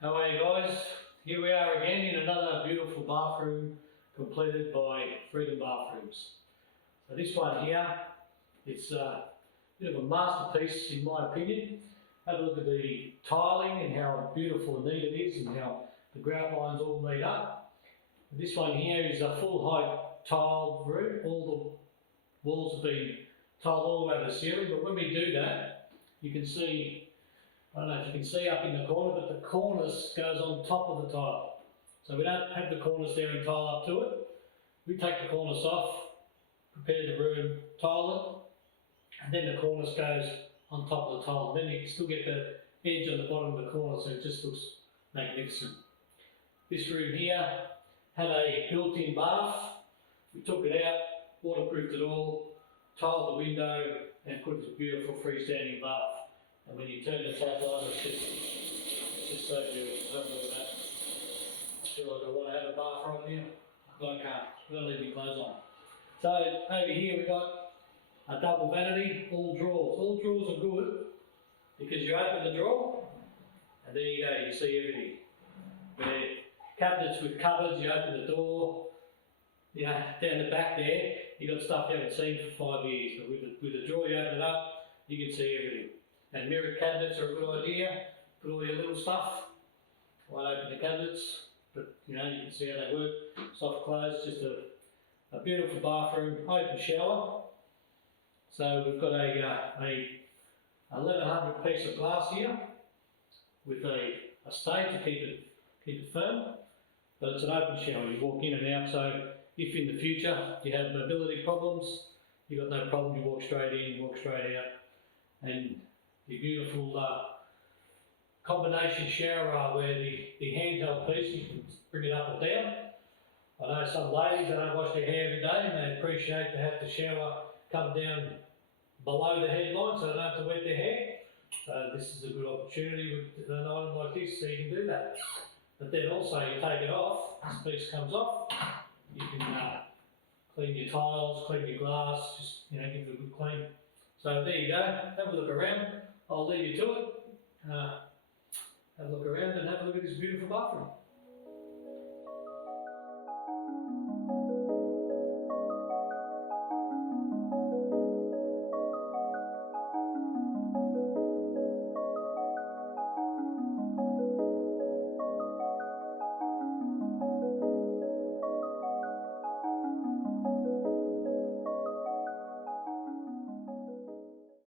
How are you guys? Here we are again in another beautiful bathroom completed by Freedom Bathrooms. So this one here, it's a bit of a masterpiece in my opinion. Have a look at the tiling and how beautiful and neat it is and how the grout lines all meet up. This one here is a full height tiled room. All the walls have been tiled all the way to the ceiling, but when we do that, you can see, I don't know if you can see up in the corner, but the cornice goes on top of the tile. So we don't have the cornice there and tile up to it. We take the cornice off, prepare the room, tile it, and then the cornice goes on top of the tile. Then you can still get the edge on the bottom of the cornice, so it just looks magnificent. This room here had a built-in bath. We took it out, waterproofed it all, tiled the window, and put this beautiful freestanding bath. And when you turn the tap on, it's just so beautiful. Have a look at that. I feel like I want to have a bath right here, but I can't. I've got to leave my clothes on. So over here we've got a double vanity, all drawers. All drawers are good because you open the drawer and there you go, you see everything. Where cabinets with cupboards, you open the door, you know, down the back there, you've got stuff you haven't seen for 5 years. But with the drawer you open it up, you can see everything. And mirror cabinets are a good idea. Put all your little stuff. Won't open the cabinets, but you know, you can see how they work. Soft close, just a beautiful bathroom, open shower. So we've got a 1100 piece of glass here with a stay to keep it firm. But it's an open shower. You walk in and out. So if in the future you have mobility problems, you've got no problem. You walk straight in, walk straight out, and the beautiful combination shower where the handheld piece, you can bring it up or down. I know some ladies, they don't wash their hair every day and they appreciate to have the shower come down below the headline so they don't have to wet their hair. So this is a good opportunity with an item like this, so you can do that. But then also you take it off, this piece comes off, you can clean your tiles, clean your glass, just give it a good clean. So there you go, have a look around. I'll leave you to it. Have a look around and have a look at this beautiful bathroom.